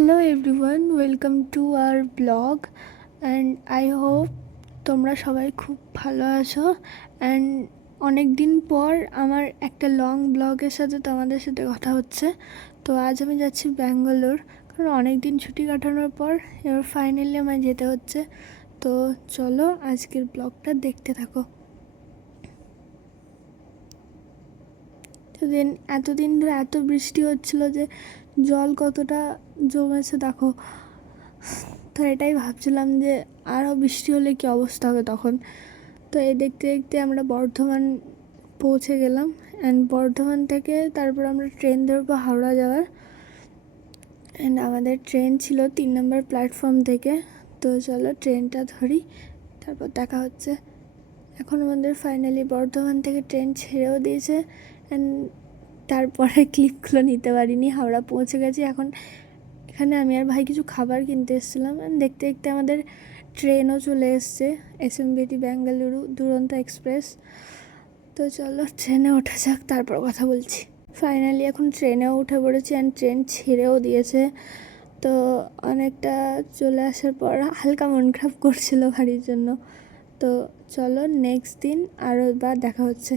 Hello everyone, welcome to our blog and I hope তোমরা সবাই খুব ভালো আছো। অ্যান্ড অনেক দিন পর আমার একটা লং ব্লগের সাথে তোমাদের সাথে কথা হচ্ছে। তো আজ আমি যাচ্ছি ব্যাঙ্গালোর, কারণ অনেক দিন ছুটি কাটানোর পর এবার ফাইনালি আমায় যেতে হচ্ছে। তো চলো আজকের ব্লগটা দেখতে থাকো। এতদিন ধরে এত বৃষ্টি হচ্ছিল যে জল কতটা জমেছে দেখো। তো এটাই ভাবছিলাম যে আরও বৃষ্টি হলে কী অবস্থা হবে তখন। তো এই দেখতে দেখতে আমরা বর্ধমান পৌঁছে গেলাম। অ্যান্ড বর্ধমান থেকে তারপর আমরা ট্রেন ধরবো হাওড়া যাওয়ার। অ্যান্ড আমাদের ট্রেন ছিল 3 নম্বর প্ল্যাটফর্ম থেকে। তো চলো ট্রেনটা ধরি, তারপর দেখা হচ্ছে। এখন আমাদের ফাইনালি বর্ধমান থেকে ট্রেন ছেড়েও দিয়েছে। অ্যান্ড তারপরে ক্লিপগুলো নিতে পারিনি, হাওড়া পৌঁছে গেছি। এখন এখানে আমি আর ভাই কিছু খাবার কিনতে এসেছিলাম। দেখতে দেখতে আমাদের ট্রেনও চলে এসছে, এসএমবিটি বেঙ্গালুরু দুরন্ত এক্সপ্রেস। তো চলো ট্রেনে ওঠা যাক, তারপর কথা বলছি। ফাইনালি এখন ট্রেনেও উঠে পড়েছি অ্যান্ড ট্রেন ছেড়েও দিয়েছে। তো অনেকটা চলে আসার পর হালকা মন খারাপ করছিল বাড়ির জন্য। তো চলো নেক্সট দিন আরও বার দেখা হচ্ছে।